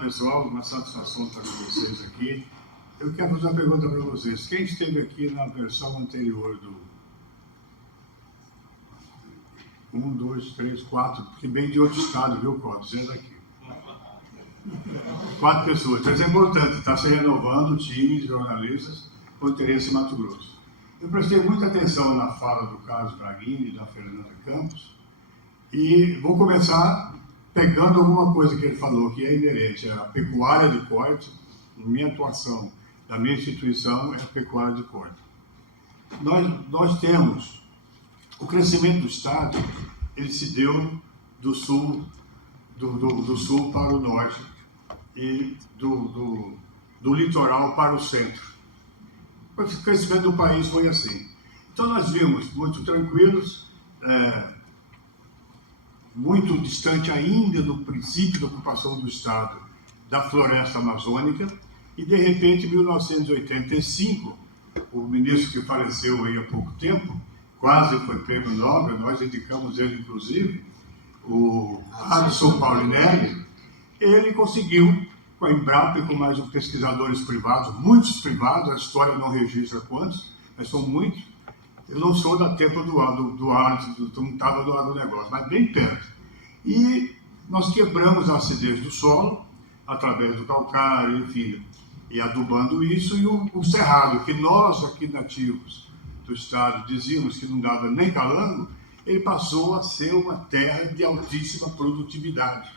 Pessoal, uma satisfação estar com vocês aqui. Eu quero fazer uma pergunta para vocês. Quem esteve aqui na versão anterior do 1, 2, 3, 4, que vem de outro estado, viu, Cláudio? Você é daqui. 4 pessoas. Então, isso é importante, está se renovando o time de jornalistas com interesse em Mato Grosso. Eu prestei muita atenção na fala do Carlos Braghini e da Fernanda Campos e vou começar pegando alguma coisa que ele falou que é inerente à pecuária de corte. Minha atuação da minha instituição é a pecuária de corte. Nós temos o crescimento do Estado, ele se deu do sul para o norte e do litoral para o centro. O crescimento do país foi assim. Então nós vimos muito tranquilos, muito distante ainda do princípio da ocupação do Estado da floresta amazônica, e de repente, em 1985, o ministro que faleceu aí há pouco tempo, quase foi prêmio Nobel, nós indicamos ele inclusive, o Alisson Paulinelli, ele conseguiu, com a Embrapa e com mais pesquisadores privados, muitos privados, a história não registra quantos, mas são muitos. Eu não sou da tempo não estava do agronegócio, mas bem perto. E nós quebramos a acidez do solo, através do calcário, enfim, e adubando isso, e o cerrado, que nós aqui nativos do estado dizíamos que não dava nem calango, ele passou a ser uma terra de altíssima produtividade.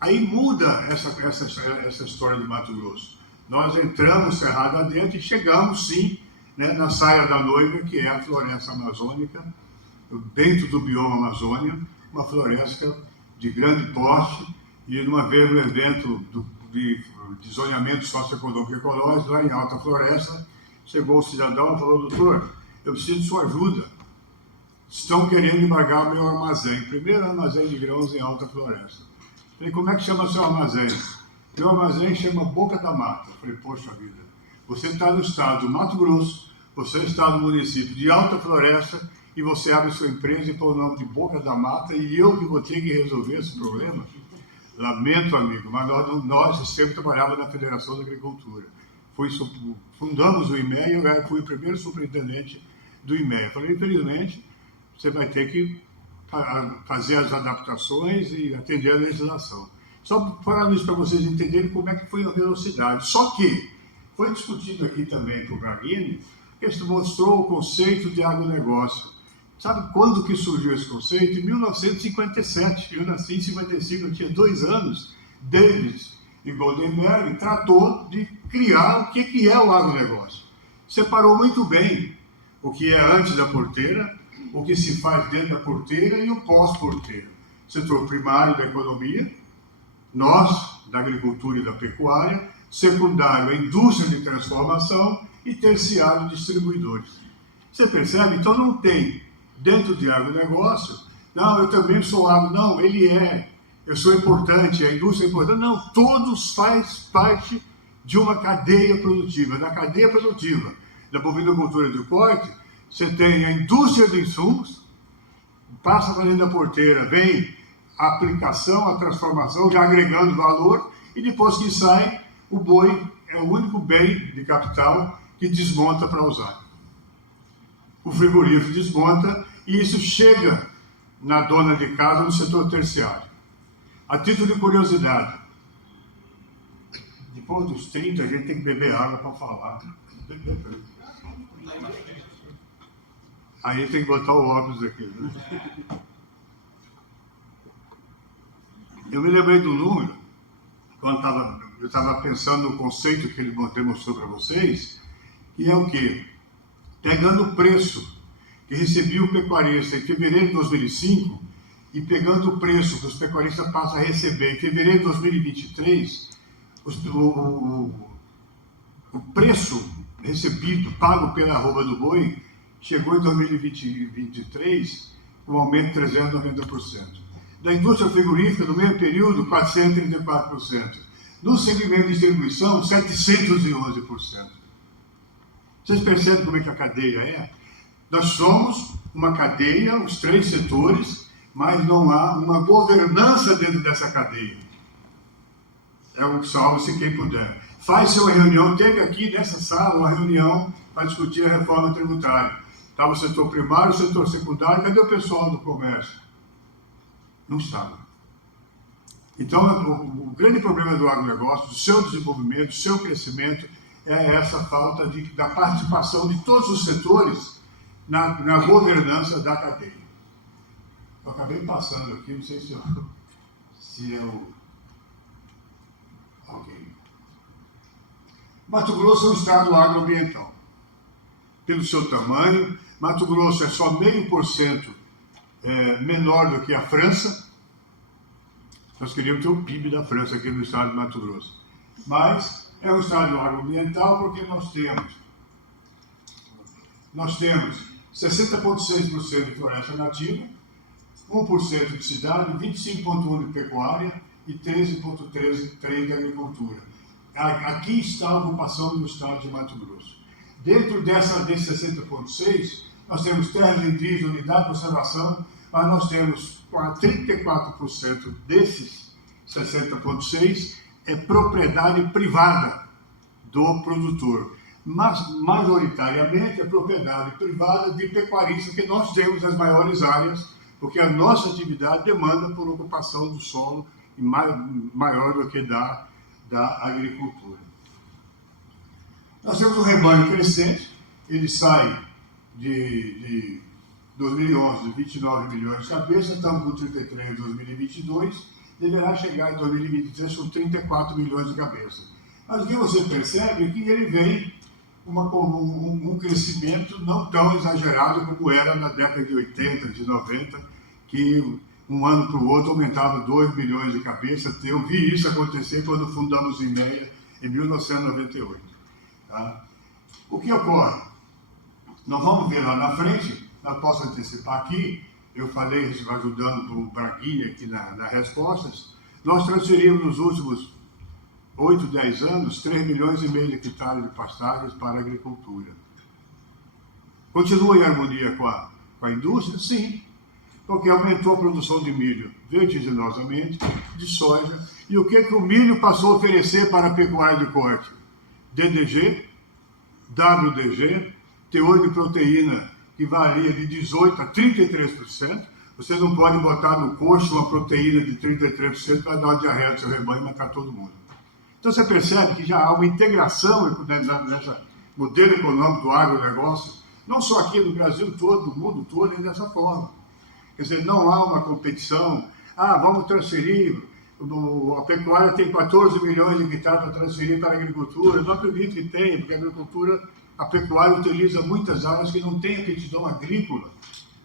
Aí muda essa história do Mato Grosso. Nós entramos cerrado adentro e chegamos, sim, né, na saia da noiva, que é a floresta amazônica, dentro do bioma Amazônia, uma floresta de grande porte, e numa vez no evento de zoneamento socioeconômico e ecológico, lá em Alta Floresta, chegou o cidadão e falou: doutor, eu preciso de sua ajuda. Estão querendo embargar o meu armazém, primeiro armazém de grãos em Alta Floresta. Falei: como é que chama seu armazém? Meu armazém chama Boca da Mata. Falei: poxa vida, você está no estado do Mato Grosso, você está no município de Alta Floresta, e você abre sua empresa e põe o nome de Boca da Mata, e eu que vou ter que resolver esse problema? Lamento, amigo, mas nós sempre trabalhávamos na Federação da Agricultura. Fundamos o IMEA e eu fui o primeiro superintendente do IMEA. Falei: infelizmente, você vai ter que fazer as adaptações e atender a legislação. Só falando isso para vocês entenderem como é que foi a velocidade. Só que foi discutido aqui também por Braghini, que ele mostrou o conceito de agronegócio. Sabe quando que surgiu esse conceito? Em 1957. Eu nasci em 55, eu tinha 2 anos. Davis e Goldenberg tratou de criar o que é o agronegócio. Separou muito bem o que é antes da porteira, o que se faz dentro da porteira e o pós-porteira. Setor primário da economia, nós, da agricultura e da pecuária, secundário, a indústria de transformação e terciário, distribuidores. Você percebe? Então não tem, dentro de agronegócio, não, eu também sou agro, não, ele é, eu sou importante, a indústria é importante, não, todos faz parte de uma cadeia produtiva. Na cadeia produtiva da bovinocultura de corte, você tem a indústria de insumos, passa para dentro da porteira, vem a aplicação, a transformação, já agregando valor, e depois que sai, o boi é o único bem de capital que desmonta para usar. O frigorífico desmonta e isso chega na dona de casa no setor terciário. A título de curiosidade, depois dos 30 a gente tem que beber água para falar. Aí tem que botar o óculos aqui, né? Eu me lembrei do número, quando eu estava pensando no conceito que ele demonstrou para vocês, que é o quê? Pegando o preço que recebia o pecuarista em fevereiro de 2005 e pegando o preço que os pecuaristas passam a receber em fevereiro de 2023, o preço recebido, pago pela arroba do boi, chegou em 2023 com um aumento de 390%. Da indústria frigorífica, no mesmo período, 434%. No segmento de distribuição, 711%. Vocês percebem como é que a cadeia é? Nós somos uma cadeia, os 3 setores, mas não há uma governança dentro dessa cadeia. salve-se quem puder. Faz-se uma reunião, teve aqui nessa sala uma reunião para discutir a reforma tributária. Estava o setor primário, o setor secundário, cadê o pessoal do comércio? Não estava. Então, o grande problema do agronegócio, do seu desenvolvimento, do seu crescimento, é essa falta da participação de todos os setores na governança da cadeia. Eu acabei passando aqui, não sei se é o... alguém. Mato Grosso é um estado agroambiental. Pelo seu tamanho, Mato Grosso é só 0,5% menor do que a França. Nós queríamos ter o PIB da França aqui no estado de Mato Grosso. Mas é um estado agroambiental porque nós temos 60,6% de floresta nativa, 1% de cidade, 25,1% de pecuária e 13,13% de agricultura. Aqui está a ocupação do estado de Mato Grosso. Dentro desse 60,6%, nós temos terras indígenas, unidade de conservação, mas nós temos 34% desses 60,6% é propriedade privada do produtor. Mas, majoritariamente, é propriedade privada de pecuaristas, que nós temos as maiores áreas, porque a nossa atividade demanda por ocupação do solo maior do que da agricultura. Nós temos um rebanho crescente, ele sai de 2011 de 29 milhões de cabeças, estamos com 33 em 2022, deverá chegar em 2023 com 34 milhões de cabeças. Mas o que você percebe é que ele vem um crescimento não tão exagerado como era na década de 80, de 90, que um ano para o outro aumentava 2 milhões de cabeças. Eu vi isso acontecer quando fundamos IMEA em 1998. Tá? O que ocorre? Nós vamos ver lá na frente, eu posso antecipar aqui, eu falei, ajudando o Braguinha aqui nas respostas, nós transferimos nos últimos 8, 10 anos, 3 milhões e meio de hectares de pastagens para a agricultura. Continua em harmonia com a indústria? Sim, porque aumentou a produção de milho vertiginosamente, de soja, e o que o milho passou a oferecer para a pecuária de corte? DDG, WDG, teor de proteína que varia de 18% a 33%, você não pode botar no coxo uma proteína de 33% para dar uma diarreia do seu rebanho e matar todo mundo. Então você percebe que já há uma integração nesse modelo econômico do agronegócio, não só aqui no Brasil todo, no mundo todo, e dessa forma. Quer dizer, não há uma competição, vamos transferir, a pecuária tem 14 milhões de hectares para transferir para a agricultura. Eu não acredito que tenha, porque a pecuária utiliza muitas áreas que não têm aptidão agrícola.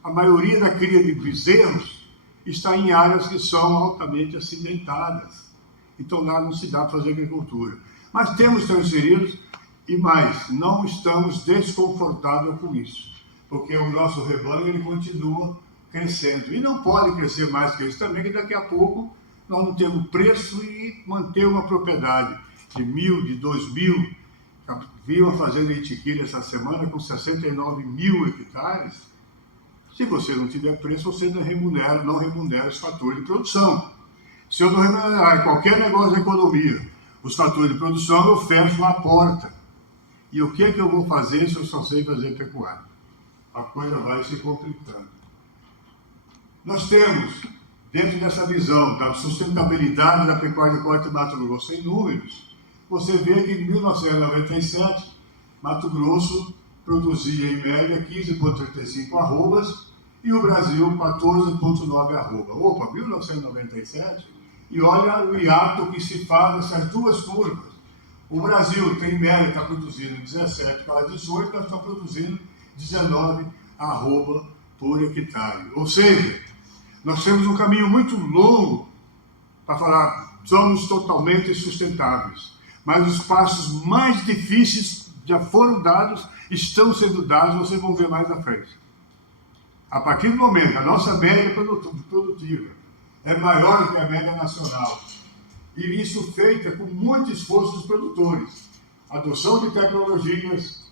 A maioria da cria de bezerros está em áreas que são altamente acidentadas. Então lá não se dá para fazer agricultura. Mas temos transferidos e mais, não estamos desconfortáveis com isso, porque o nosso rebanho ele continua crescendo. E não pode crescer mais que isso também, que daqui a pouco nós não temos preço e manter uma propriedade de 1.000, de 2.000. Vi uma fazenda em Itiquira essa semana com 69 mil hectares. Se você não tiver preço, você não remunera os fatores de produção. Se eu não remunerar qualquer negócio da economia, os fatores de produção, eu fecho a porta. E o que é que eu vou fazer se eu só sei fazer pecuária? A coisa vai se complicando. Nós temos, dentro dessa visão da sustentabilidade da pecuária de corte de Mato Grosso em números, você vê que em 1997, Mato Grosso produzia em média 15,35 arrobas e o Brasil 14,9 arroba. Opa, 1997? E olha o hiato que se faz nessas duas curvas. O Brasil tem em média, está produzindo 17 para 18, nós estamos produzindo 19 arroba por hectare. Ou seja, nós temos um caminho muito longo para falar, somos totalmente sustentáveis. Mas os passos mais difíceis já foram dados, estão sendo dados, vocês vão ver mais à frente. A partir do momento que a nossa média produtiva é maior do que a média nacional, e isso feita com muito esforço dos produtores, adoção de tecnologias,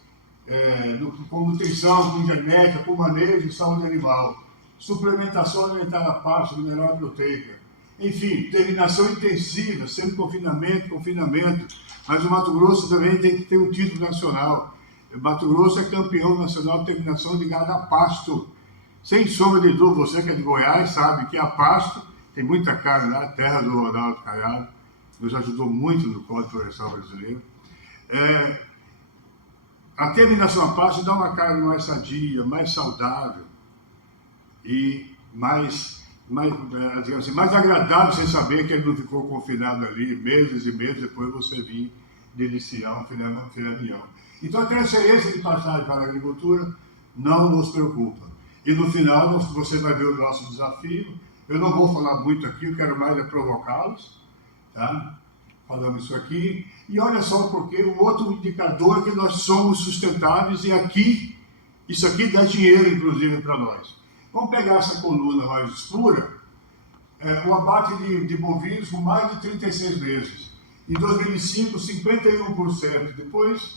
com nutrição, com genética, com manejo de saúde animal, suplementação alimentar a pasto, mineral e proteica, Enfim, terminação intensiva, sempre confinamento. Mas o Mato Grosso também tem que ter um título nacional. O Mato Grosso é campeão nacional de terminação de gado a pasto. Sem sombra de dúvida, você que é de Goiás sabe que a pasto tem muita carne lá, terra do Ronaldo Caiado, nos ajudou muito no Código Florestal Brasileiro. A terminação a pasto dá uma carne mais sadia, mais saudável e digamos assim, mais agradável, sem saber que ele não ficou confinado ali meses e meses, depois você vir deliciar um filé mignon. Então a transferência de passagem para a agricultura não nos preocupa. E no final você vai ver o nosso desafio. Eu não vou falar muito aqui, eu quero mais é provocá-los, tá? Falamos isso aqui. E olha só porque o outro indicador é que nós somos sustentáveis e aqui, isso aqui dá dinheiro, inclusive, para nós. Vamos pegar essa coluna mais escura, o abate de bovinos com mais de 36 meses. Em 2005, 51%. Depois,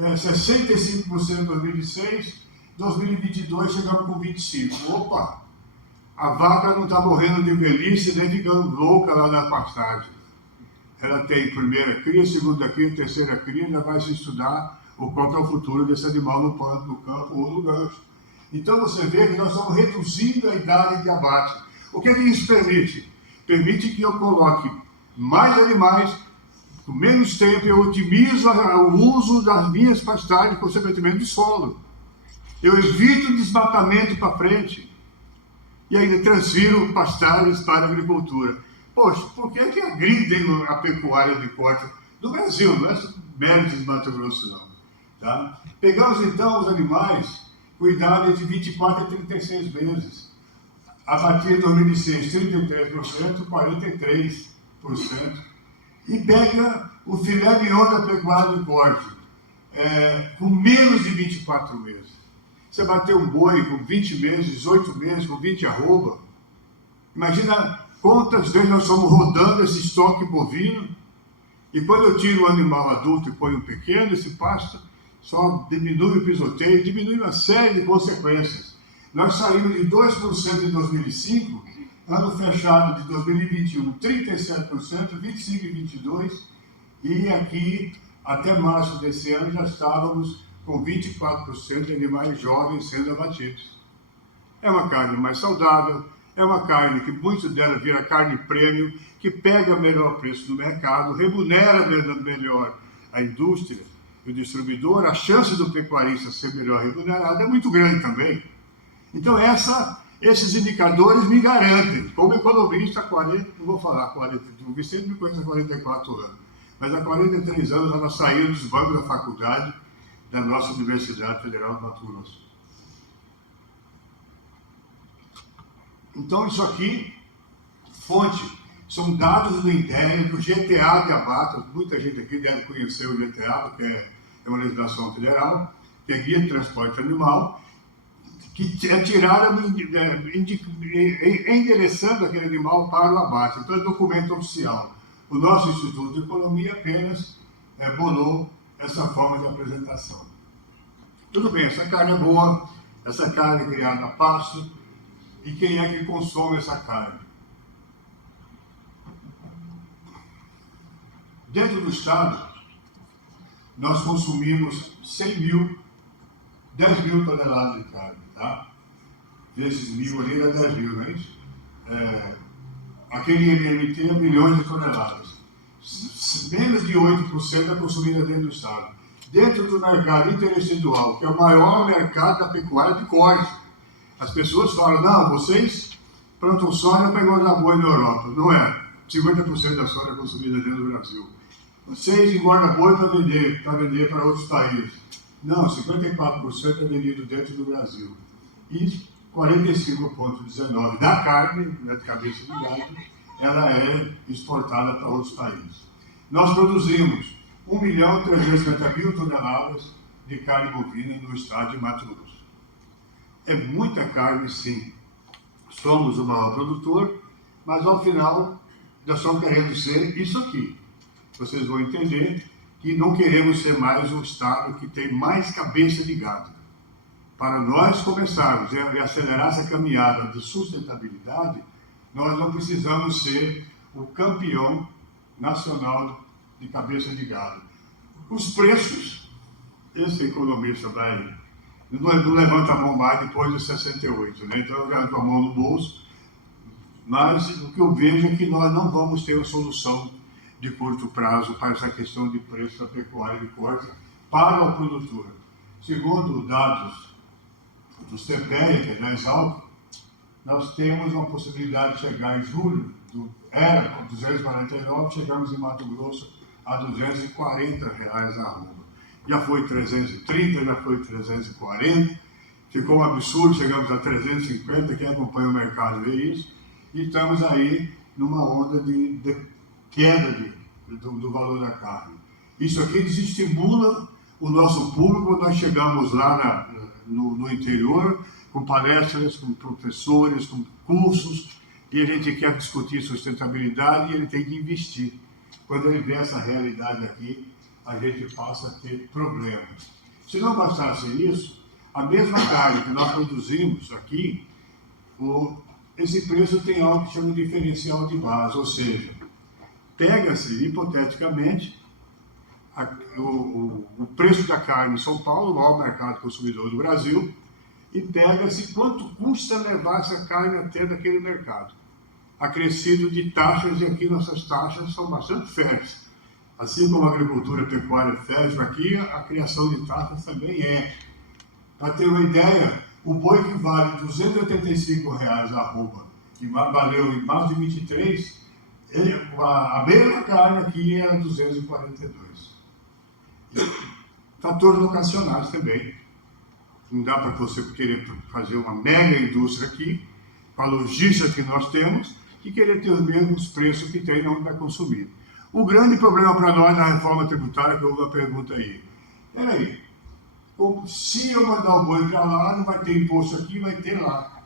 65% em 2006. 2022, chegamos com 25%. Opa! A vaca não está morrendo de velhice nem ficando louca lá na pastagem. Ela tem primeira cria, segunda cria, terceira cria, ainda vai se estudar qual é o futuro desse animal no pano, no campo ou no gancho. Então você vê que nós estamos reduzindo a idade de abate. O que isso permite? Permite que eu coloque mais animais, com menos tempo, eu otimizo o uso das minhas pastagens, consequentemente do solo. Eu evito desmatamento para frente. E ainda transfiro pastagens para a agricultura. Poxa, por que agridem a pecuária de corte do Brasil? Não é mérito de Mato Grosso, não. Tá? Pegamos então os animais com idade de 24 a 36 meses. Abatido em 2006, 33%, 43%. E pega o filé mignon da pecuária de corte, com menos de 24 meses. Você bateu um boi com 20 meses, 18 meses, com 20 arroba. Imagina quantas vezes nós estamos rodando esse estoque bovino. E quando eu tiro o animal adulto e ponho um pequeno, esse pasto só diminui o pisoteio, diminui uma série de consequências. Nós saímos de 2% em 2005, ano fechado de 2021, 37%, 25% e 22%, e aqui, até março desse ano, já estávamos com 24% de animais jovens sendo abatidos. É uma carne mais saudável, é uma carne que muitos dela vira carne premium, que pega melhor preço no mercado, remunera melhor a indústria e o distribuidor, a chance do pecuarista ser melhor remunerado é muito grande também. Então esses indicadores me garantem, como economista, não vou falar 40, o Vicente me conhece há 44 anos, mas há 43 anos ela saiu dos bancos da faculdade da nossa Universidade Federal do Mato Grosso. Então isso aqui, fonte, são dados do INDEA, do GTA de abate. Muita gente aqui deve conhecer o GTA, porque é uma legislação federal, que é Guia de Transporte Animal, que é tirada endereçando aquele animal para o abate. Então é documento oficial. O nosso Instituto de Economia apenas bolou essa forma de apresentação. Tudo bem, essa carne é boa, essa carne é criada a pasto, e quem é que consome essa carne? Dentro do Estado, nós consumimos 10 mil toneladas de carne, tá? Desses 1.000 ali dá 10 mil, não é isso? Aquele MMT é milhões de toneladas. Menos de 8% é consumida dentro do Estado. Dentro do mercado interestadual, que é o maior mercado da pecuária de corte, as pessoas falam, não, vocês plantam soja para engordar boi na Europa. Não é. 50% da soja é consumida dentro do Brasil. Vocês engordam boi para vender para outros países. Não, 54% é vendido dentro do Brasil. E 45,19% da carne, de cabeça de gado, ela é exportada para outros países. Nós produzimos 1.350.000 toneladas de carne bovina no estado de Mato Grosso. É muita carne, sim. Somos o maior produtor, mas ao final nós estamos querendo ser isso aqui. Vocês vão entender que não queremos ser mais um estado que tem mais cabeça de gado. Para nós começarmos a acelerar essa caminhada de sustentabilidade, nós não precisamos ser o campeão nacional de cabeça de gado. Os preços, esse economista não levanta a mão mais depois de 68, né? Então eu já com a mão no bolso, mas o que eu vejo é que nós não vamos ter uma solução de curto prazo para essa questão de preço da pecuária de corte para o produtor. Segundo dados do CPEA, que é da Exalc, nós temos uma possibilidade de chegar em julho, era com 249, chegamos em Mato Grosso a R$240 a arroba. Já foi 330, já foi 340, ficou um absurdo, chegamos a 350, quem acompanha o mercado vê isso, e estamos aí numa onda de queda do valor da carne. Isso aqui desestimula o nosso público. Nós chegamos lá no interior, com palestras, com professores, com cursos, e a gente quer discutir sustentabilidade e ele tem que investir. Quando ele vê essa realidade aqui, a gente passa a ter problemas. Se não bastasse isso, a mesma carne que nós produzimos aqui, esse preço tem algo que chama de diferencial de base, ou seja, pega-se, hipoteticamente, o preço da carne em São Paulo, o maior mercado consumidor do Brasil, e pega-se quanto custa levar essa carne até daquele mercado. Acrescido de taxas, e aqui nossas taxas são bastante férreas. Assim como a agricultura pecuária férreo, aqui a criação de taxas também é. Para ter uma ideia, o boi que vale R$285 a arroba, que valeu em março de 23, a mesma carne aqui é 242. Fatores locacionais também. Não dá para você querer fazer uma mega indústria aqui, com a logística que nós temos, e querer ter os mesmos preços que tem onde vai consumir. O grande problema para nós na reforma tributária, que houve uma pergunta aí. Peraí, se eu mandar o boi para lá, não vai ter imposto aqui, vai ter lá.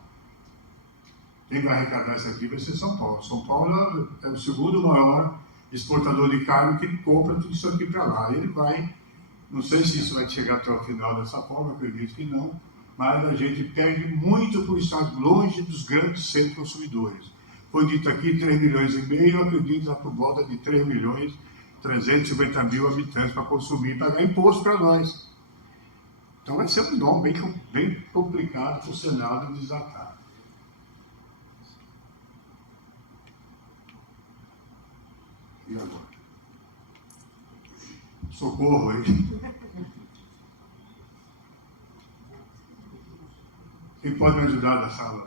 Quem vai arrecadar isso aqui vai ser São Paulo. São Paulo é o segundo maior exportador de carne que compra tudo isso aqui para lá. Ele vai, não sei se isso vai chegar até o final dessa forma, acredito que não, mas a gente perde muito por estar longe dos grandes centros consumidores. Foi dito aqui 3,5 milhões, eu acredito que está por volta de 3.350.000 habitantes para consumir e pagar imposto para nós. Então vai ser um nó bem complicado para o Senado desatar. E agora? Socorro aí. Quem pode me ajudar da sala?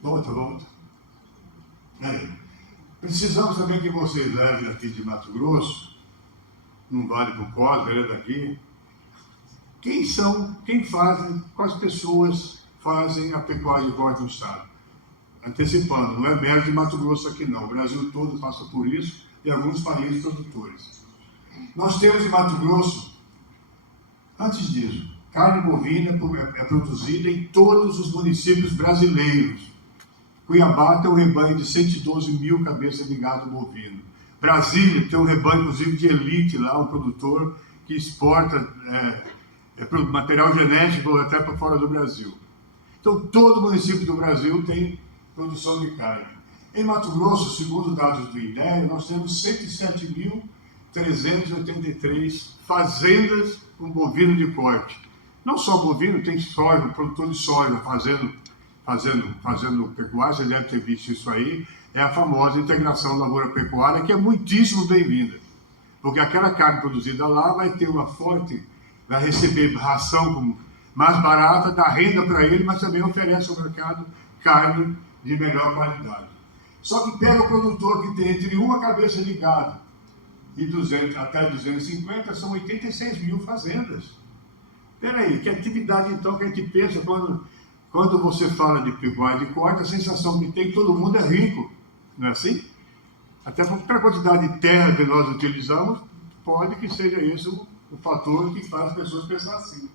Volta. Aí. Precisamos também que vocês levem aqui de Mato Grosso, não vale para o Cosme, ele é daqui. Quais pessoas fazem a pecuária de corte no estado? Antecipando, não é mérito de Mato Grosso aqui não, o Brasil todo passa por isso e alguns países produtores. Nós temos em Mato Grosso, antes disso, carne bovina é produzida em todos os municípios brasileiros. Cuiabá tem um rebanho de 112 mil cabeças de gado bovino. Brasília tem um rebanho, inclusive, de elite lá, um produtor que exporta material genético até para fora do Brasil. Então, todo município do Brasil tem produção de carne. Em Mato Grosso, segundo dados do INEA, nós temos 107.383 fazendas com bovino de corte. Não só bovino, tem soja, produtor de soja fazendo pecuária, você deve ter visto isso aí, é a famosa integração lavoura-pecuária, que é muitíssimo bem-vinda. Porque aquela carne produzida lá vai receber ração mais barata, dá renda para ele, mas também oferece ao mercado carne de melhor qualidade. Só que pega o produtor que tem entre uma cabeça de gado e 200 até 250, são 86 mil fazendas. Peraí, que atividade então que a gente pensa quando você fala de pecuária de corte, a sensação que tem que todo mundo é rico, não é assim? Até pela quantidade de terra que nós utilizamos, pode que seja esse o fator que faz as pessoas pensar assim.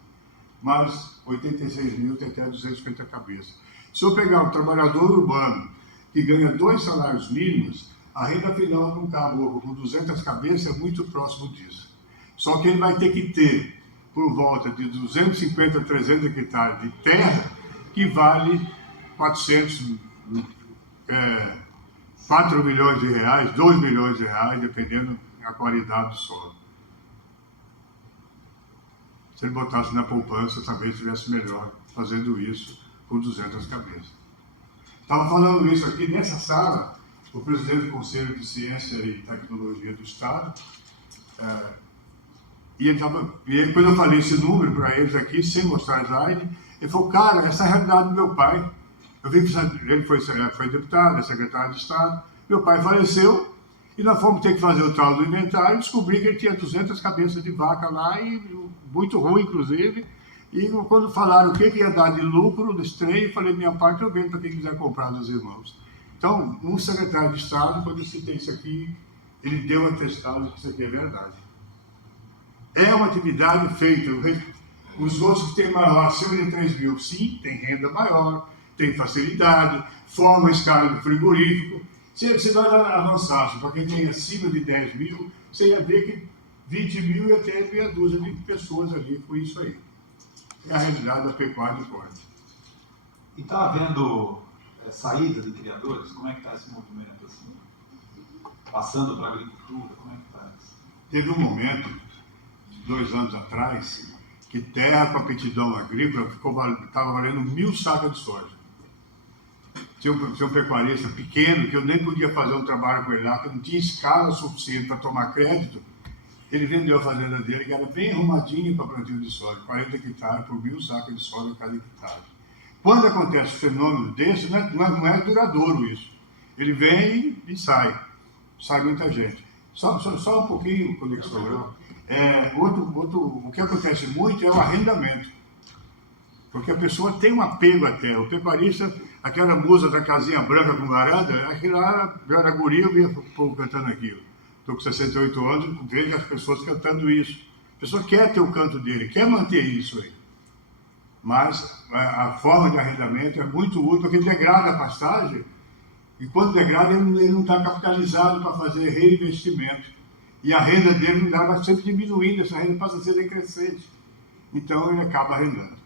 Mas 86 mil tem até 250 cabeças. Se eu pegar um trabalhador urbano que ganha 2 salários mínimos, a renda final de um caboclo com 200 cabeças é muito próximo disso. Só que ele vai ter que ter, por volta de 250 a 300 hectares de terra, que vale 4 milhões de reais, 2 milhões de reais, dependendo da qualidade do solo. Se ele botasse na poupança, talvez estivesse melhor fazendo isso com 200 cabeças. Estava falando isso aqui nessa sala, o presidente do Conselho de Ciência e Tecnologia do Estado, e aí, quando eu falei esse número para eles aqui, sem mostrar slide, ele falou, cara, essa é a realidade do meu pai. Eu vi que ele foi deputado, é secretário de Estado, meu pai faleceu, e nós fomos ter que fazer o tal do inventário e descobri que ele tinha 200 cabeças de vaca lá, e muito ruim, inclusive. E quando falaram o que ia dar de lucro desse trem, eu falei, minha parte eu vendo para quem quiser comprar dos irmãos. Então, um secretário de Estado, quando eu citei isso aqui, ele deu atestado de que isso aqui é verdade. É uma atividade feita. Os outros que têm maior, acima de 3 mil, sim, tem renda maior, tem facilidade, forma a escala do frigorífico. Se nós avançássemos para quem tem acima de 10 mil, você ia ver que 20 mil ia ter meia dúzia de pessoas ali com isso aí. É a realidade da pecuária de corte. E está havendo saída de criadores? Como é que está esse movimento assim? Passando para a agricultura, como é que está isso? Teve um momento, 2 anos atrás, que terra com aptidão agrícola estava valendo 1.000 sacas de soja. Tinha um pecuarista pequeno, que eu nem podia fazer um trabalho com ele lá, que não tinha escala suficiente para tomar crédito. Ele vendeu a fazenda dele, que era bem arrumadinha para plantio de soja, 40 hectares por 1.000 sacas de soja cada hectare. Quando acontece um fenômeno desse, não é duradouro isso. Ele vem e sai muita gente. Só um pouquinho, conexão. O que acontece muito é o arrendamento. Porque a pessoa tem um apego à terra. O pecuarista, aquela musa da casinha branca com varanda, aquilo lá, eu era guri, eu via o povo cantando aquilo. Estou com 68 anos, vejo as pessoas cantando isso. A pessoa quer ter o canto dele, quer manter isso aí. Mas a forma de arrendamento é muito útil, porque degrada a pastagem, e quando degrada, ele não está capitalizado para fazer reinvestimento. E a renda dele não dá, mas sempre diminuindo, essa renda passa a ser decrescente. Então ele acaba arrendando.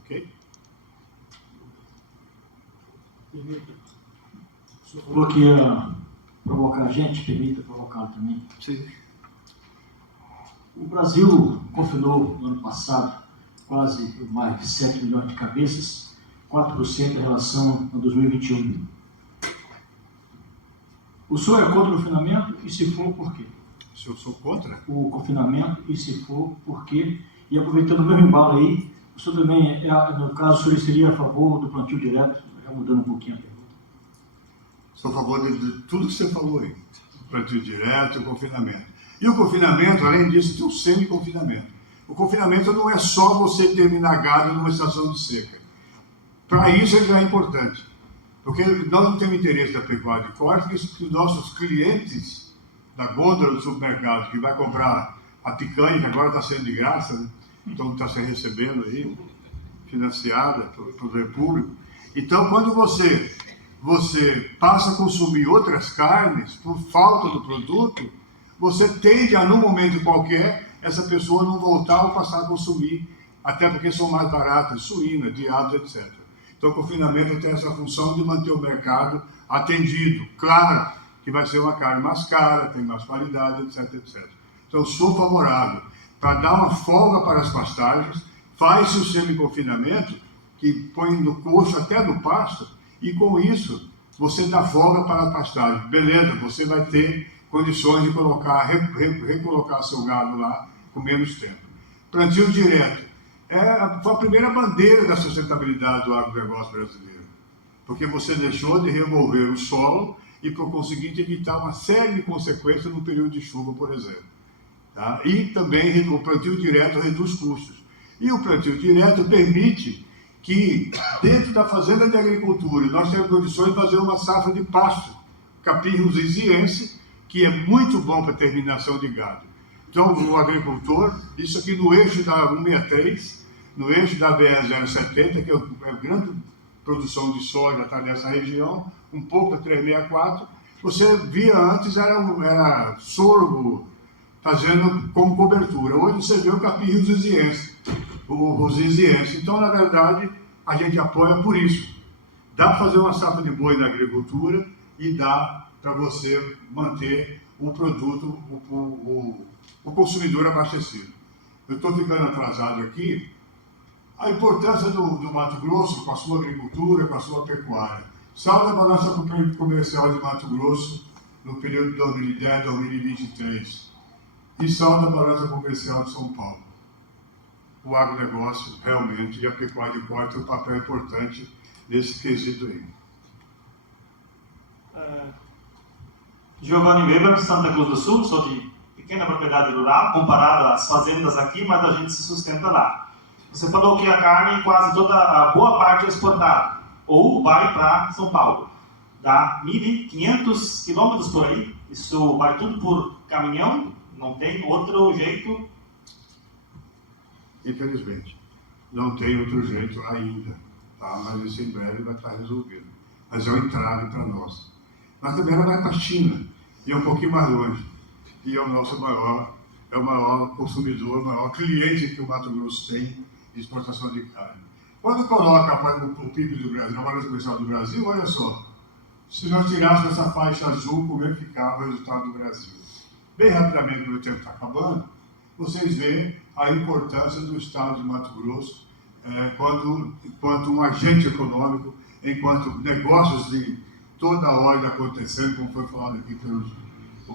Ok? O senhor falou que ia provocar a gente, permita provocar também. Sim. O Brasil confinou no ano passado quase mais de 7 milhões de cabeças, 4% em relação a 2021. O senhor é contra o confinamento? E se for, por quê? Se eu sou contra? O confinamento, e se for, por quê? E aproveitando o meu embalo aí, o senhor também, no caso, o senhor seria a favor do plantio direto? Já mudando um pouquinho a pergunta. Sou a favor de tudo que você falou aí. Plantio direto, o confinamento. E o confinamento, além disso, tem um semi-confinamento. O confinamento não é só você terminar gado numa estação de seca. Para isso ele já é importante. Porque nós não temos interesse da pecuária de corte que os nossos clientes da gôndola do supermercado, que vai comprar a picanha, que agora está sendo de graça, né? Então está se recebendo aí, financiada pelo poder público. Então, quando você passa a consumir outras carnes por falta do produto, você tende a, num momento qualquer, essa pessoa não voltar ou passar a consumir, até porque são mais baratas, suína, de aves, etc. Então, o confinamento tem essa função de manter o mercado atendido. Claro que vai ser uma carne mais cara, tem mais qualidade, etc, etc. Então, sou favorável para dar uma folga para as pastagens, faz-se o semi-confinamento, que põe no coxo até no pasto, e com isso você dá folga para a pastagem. Beleza, você vai ter condições de recolocar seu gado lá com menos tempo. Plantio direto. Foi a primeira bandeira da sustentabilidade do agronegócio brasileiro. Porque você deixou de revolver o solo e, por conseguinte, evitar uma série de consequências no período de chuva, por exemplo. Tá? E também o plantio direto reduz custos. E o plantio direto permite que, dentro da fazenda de agricultura, nós temos condições de fazer uma safra de pasto, capim rusiziense, que é muito bom para terminação de gado. Então, o agricultor, isso aqui no eixo da 163, no eixo da BR-070, que é a grande produção de soja, está nessa região, um pouco da 364, você via antes, era sorgo, fazendo como cobertura. Hoje você vê o capim rusiziense, o rusiziense. Então, na verdade, a gente apoia por isso. Dá para fazer uma safra de boi na agricultura e dá para você manter o produto, o consumidor abastecido. Eu estou ficando atrasado aqui. A importância do Mato Grosso com a sua agricultura, com a sua pecuária. Saldo da balança comercial de Mato Grosso no período de 2010 a 2023 e saldo da balança comercial de São Paulo. O agronegócio realmente e a pecuária de corte tem um papel importante nesse quesito aí. Giovanni Weber, Santa Cruz do Sul, sou de pequena propriedade rural, comparado às fazendas aqui, mas a gente se sustenta lá. Você falou que a carne, quase toda, a boa parte é exportada, ou vai para São Paulo. Dá 1.500 quilômetros por aí, isso vai tudo por caminhão, não tem outro jeito. Infelizmente, não tem outro jeito ainda, tá? Mas isso em breve vai estar resolvido. Mas é um entrave para nós. Mas também ela vai para a China, e é um pouquinho mais longe. E é o nosso maior consumidor, o maior cliente que o Mato Grosso tem de exportação de carne. Quando coloca o PIB do Brasil, a balança comercial do Brasil, olha só, se nós tirássemos essa faixa azul, como é que ficava o resultado do Brasil? Bem rapidamente, quando o tempo está acabando, vocês veem a importância do Estado de Mato Grosso enquanto um agente econômico, enquanto negócios de toda a ordem acontecendo, como foi falado aqui pelo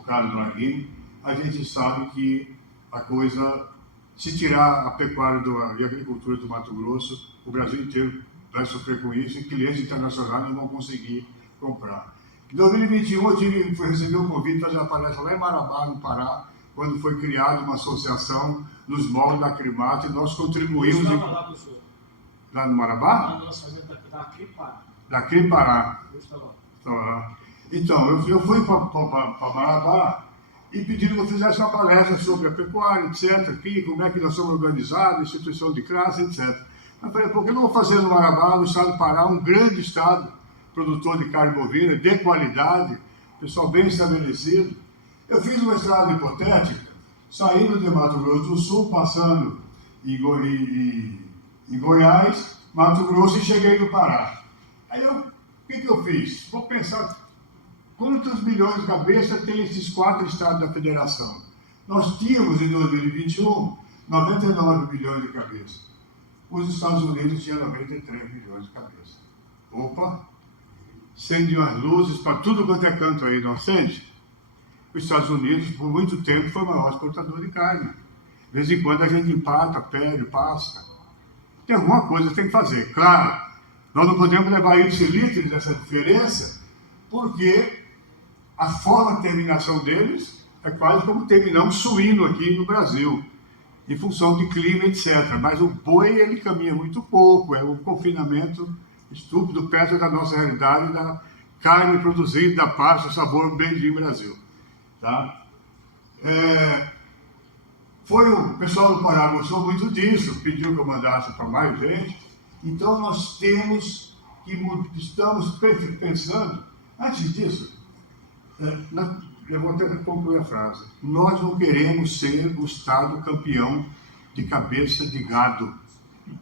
Carlos Braguini. A gente sabe que a coisa, se tirar a pecuária e a agricultura do Mato Grosso, o Brasil inteiro vai sofrer com isso e clientes internacionais não vão conseguir comprar. Em 2021, eu recebi um convite para fazer uma palestra lá em Marabá, no Pará, quando foi criada uma associação nos moldes da Acrimata, e nós contribuímos... Eu estava lá, professor. Lá no Marabá? Lá na nossa fazenda da Acripará. Da Acripará. Eu estava lá. Então, eu fui para Marabá e pediram que eu fizesse uma palestra sobre a pecuária, etc., aqui, como é que nós somos organizados, instituição de classe, etc. Eu falei, por que não vou fazer no Marabá, no estado do Pará, um grande estado produtor de carne bovina, de qualidade, pessoal bem estabelecido. Eu fiz uma estrada hipotética, saindo de Mato Grosso do Sul, passando em Goiás, Mato Grosso, e cheguei no Pará. Aí o que eu fiz? Vou pensar quantos milhões de cabeças tem esses 4 estados da federação. Nós tínhamos em 2021 99 milhões de cabeças. Os Estados Unidos tinham 93 milhões de cabeças. Opa! Acende umas luzes para tudo quanto é canto aí, não acende? Os Estados Unidos, por muito tempo, foi o maior exportador de carne. De vez em quando a gente empata, perde, passa. Tem alguma coisa que tem que fazer. Claro, nós não podemos levar ipsilíteres dessa diferença, porque a forma de terminação deles é quase como terminar um suíno aqui no Brasil, em função de clima, etc. Mas o boi, ele caminha muito pouco, é um confinamento estúpido perto da nossa realidade, da carne produzida, da pasta, sabor bem de Brasil. Tá? O pessoal do Pará gostou muito disso, pediu que eu mandasse para mais gente. Então nós estamos pensando, antes disso, eu vou ter que concluir a frase, nós não queremos ser o estado campeão de cabeça de gado,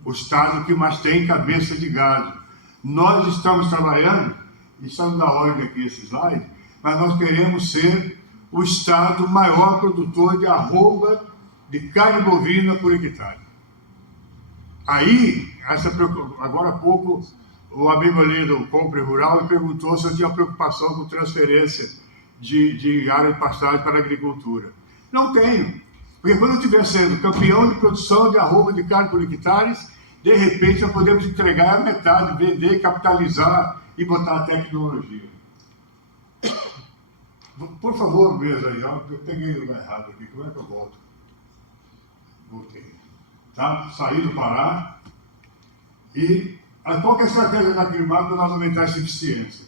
o estado que mais tem cabeça de gado. Nós estamos trabalhando, e estamos na ordem aqui esse slide, mas nós queremos ser o estado maior produtor de arroba de carne bovina por hectare. Aí, agora há pouco, o amigo ali do Compre Rural me perguntou se eu tinha preocupação com transferência de área de pastagem para a agricultura. Não tenho, porque quando eu estiver sendo campeão de produção de arroba de carne por hectares, de repente nós podemos entregar a metade, vender, capitalizar e botar a tecnologia. Por favor, mesa aí, eu peguei o lugar errado aqui, como é que eu volto? Voltei. Tá? Saí do Pará e qual que é a estratégia da Acrimata para nós aumentar essa eficiência?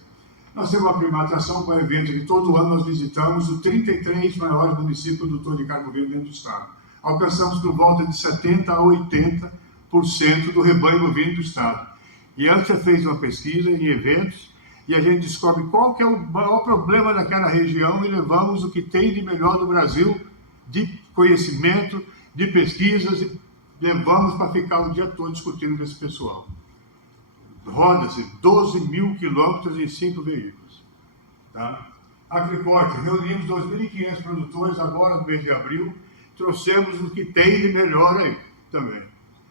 Nós temos uma aclimatação com um evento que todo ano nós visitamos os 33 maiores municípios produtores de carne bovina dentro do estado. Alcançamos por volta de 70% a 80% do rebanho bovino do estado. E antes você fez uma pesquisa em eventos e a gente descobre qual que é o maior problema daquela região e levamos o que tem de melhor do Brasil, de conhecimento, de pesquisas, e levamos para ficar o dia todo discutindo com esse pessoal. roda-se 12 mil quilômetros em 5 veículos. Tá? Agricorte, reunimos 2.500 produtores agora no mês de abril, trouxemos o que tem de melhor aí também.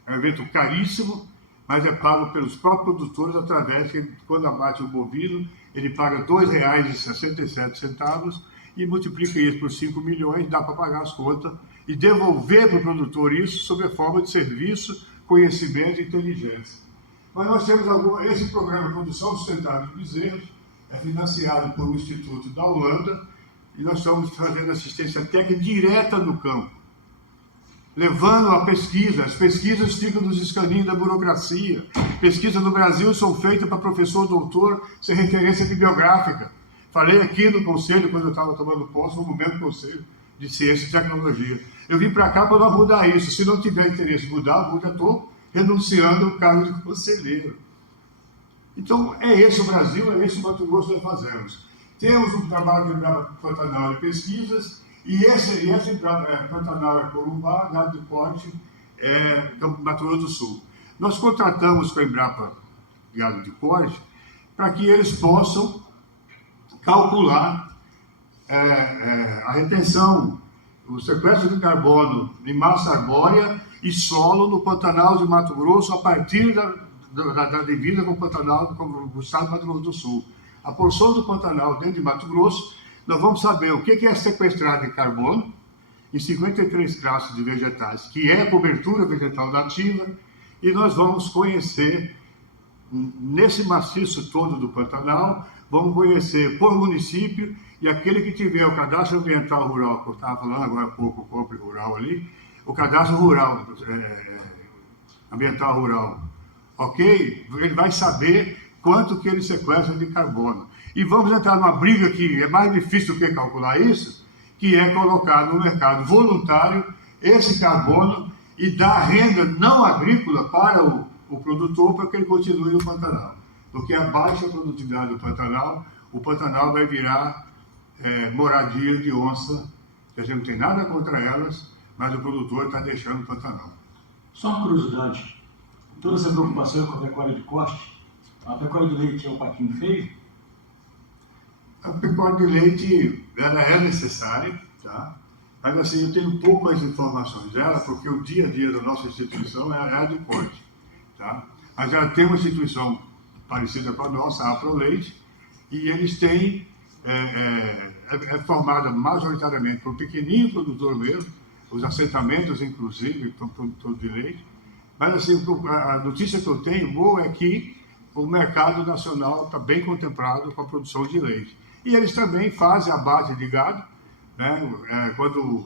É um evento caríssimo, mas é pago pelos próprios produtores através que, quando abate o bovino, ele paga R$ 2,67 e multiplica isso por 5 milhões, dá para pagar as contas e devolver para o produtor isso sob a forma de serviço, conhecimento e inteligência. Mas nós temos esse programa de produção sustentável de bezerros, é financiado por um instituto da Holanda, e nós estamos fazendo assistência técnica direta no campo, levando a pesquisa. As pesquisas ficam nos escaninhos da burocracia. Pesquisas no Brasil são feitas para professor, doutor, sem referência bibliográfica. Falei aqui no conselho, quando eu estava tomando posse, no momento do conselho de ciência e tecnologia. Eu vim para cá para nós mudar isso. Se não tiver interesse em mudar, eu estou renunciando ao cargo de conselheiro. Então, é esse o Brasil, é esse o Mato Grosso que nós fazemos. Temos um trabalho de Embrapa Pantanal e pesquisas, e esse Pantanal é Corumbá, gado de corte, Mato Grosso do Sul. Nós contratamos com a Embrapa Gado de Corte para que eles possam calcular a retenção, o sequestro de carbono em massa arbórea e solo no Pantanal de Mato Grosso a partir da divisa com o Pantanal, com o estado do Mato Grosso do Sul. A porção do Pantanal dentro de Mato Grosso, nós vamos saber o que é sequestrado de carbono em 53 classes de vegetais, que é a cobertura vegetal nativa, e nós vamos conhecer, nesse maciço todo do Pantanal, vamos conhecer por município, e aquele que tiver o cadastro ambiental rural, que eu estava falando agora há pouco, o COPRE rural ali, o cadastro rural, ambiental rural, ok? Ele vai saber quanto que ele sequestra de carbono. E vamos entrar numa briga que é mais difícil do que calcular isso, que é colocar no mercado voluntário esse carbono e dar renda não agrícola para o produtor para que ele continue no Pantanal. Porque a baixa produtividade do Pantanal, o Pantanal vai virar moradia de onça, que a gente não tem nada contra elas, mas o produtor está deixando o Pantanal. Só uma curiosidade, toda essa preocupação com a pecuária de corte, a pecuária de leite é o patinho feio? A pecuária de leite, ela é necessária, tá? Mas assim, eu tenho poucas informações dela, porque o dia a dia da nossa instituição é a de corte, tá? Mas ela tem uma instituição parecida com a nossa, a Afroleite, e eles têm, é formada majoritariamente por pequenininho produtor mesmo, os assentamentos, inclusive, para produtor de leite. Mas assim, a notícia que eu tenho boa é que o mercado nacional está bem contemplado com a produção de leite. E eles também fazem abate de gado, né? Quando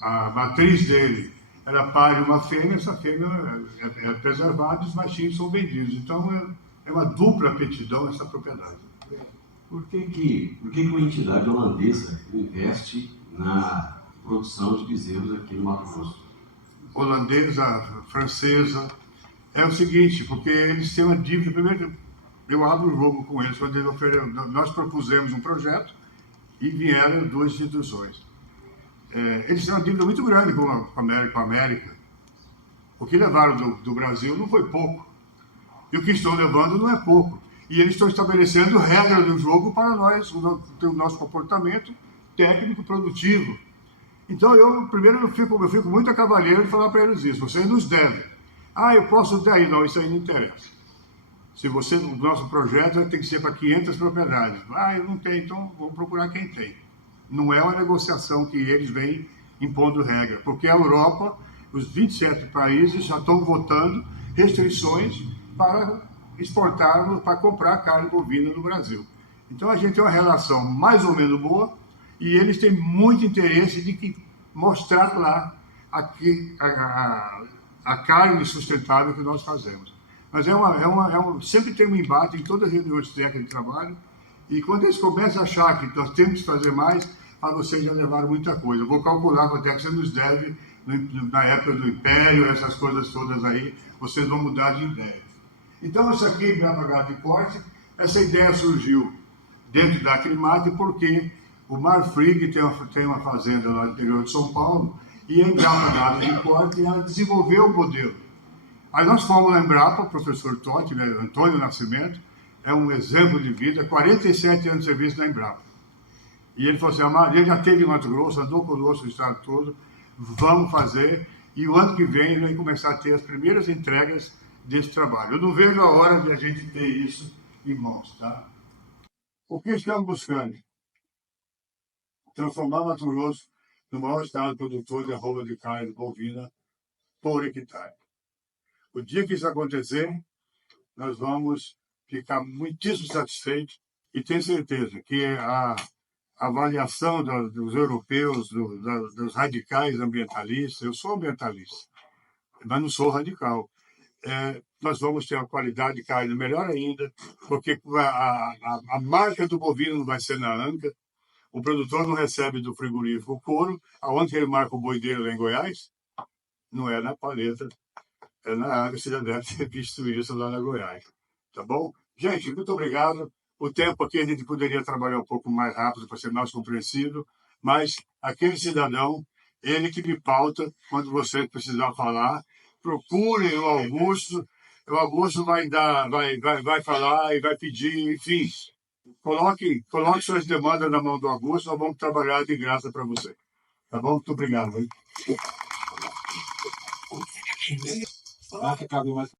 a matriz dele ela pare uma fêmea, essa fêmea é preservada e os machinhos são vendidos. Então é uma dupla aptidão essa propriedade. Por que uma entidade holandesa investe na produção de bezerros aqui no Mato Grosso? Holandesa, francesa, é o seguinte, porque eles têm uma dívida. Primeiro, eu abro o jogo com eles, quando nós propusemos um projeto e vieram duas instituições. Eles têm uma dívida muito grande com a América. O que levaram do Brasil não foi pouco. E o que estão levando não é pouco. E eles estão estabelecendo regras do jogo para nós, o nosso comportamento técnico produtivo. Então, eu fico muito a cavaleiro de falar para eles isso. Vocês nos devem. Eu posso dar aí. Não, isso aí não interessa. O nosso projeto tem que ser para 500 propriedades. Eu não tenho, então vamos procurar quem tem. Não é uma negociação que eles vêm impondo regra, porque a Europa, os 27 países já estão votando restrições para exportar, para comprar carne bovina no Brasil. Então a gente tem uma relação mais ou menos boa e eles têm muito interesse de mostrar lá a carne sustentável que nós fazemos. Mas sempre tem um embate em todas as reuniões técnicas de trabalho, e quando eles começam a achar que nós temos que fazer mais, vocês já levaram muita coisa. Eu vou calcular quanto é que você nos deve na época do Império, essas coisas todas aí, vocês vão mudar de ideia. Então, isso aqui, Embrapa Gado de Corte, essa ideia surgiu dentro da Aclimate, porque o Marfrig tem uma fazenda lá no interior de São Paulo, e a Embrapa Gado de Corte ela desenvolveu o modelo. Aí nós fomos na Embrapa, o professor Totti, né, Antônio Nascimento, é um exemplo de vida, 47 anos de serviço na Embrapa. E ele falou assim, Amado, ele já esteve em Mato Grosso, andou conosco o estado todo, vamos fazer, e o ano que vem ele vai começar a ter as primeiras entregas desse trabalho. Eu não vejo a hora de a gente ter isso em mãos, tá? O que estamos buscando? Transformar Mato Grosso no maior estado produtor de arroba de carne bovina por hectare. O dia que isso acontecer, nós vamos ficar muitíssimo satisfeitos e tenho certeza que a avaliação dos europeus, dos radicais ambientalistas, eu sou ambientalista, mas não sou radical. Nós vamos ter uma qualidade de carne melhor ainda, porque a marca do bovino não vai ser na anca, o produtor não recebe do frigorífico o couro, aonde ele marca o boi dele lá em Goiás, não é na paleta, é na anca, você já deve ter visto isso lá na Goiás, tá bom? Gente, muito obrigado. O tempo aqui a gente poderia trabalhar um pouco mais rápido para ser mais compreensível, mas aquele cidadão, ele que me pauta quando você precisar falar, procure o Augusto vai falar e vai pedir, enfim, coloque suas demandas na mão do Augusto, nós vamos trabalhar de graça para você. Tá bom? Muito obrigado. Hein? Vai ficar mais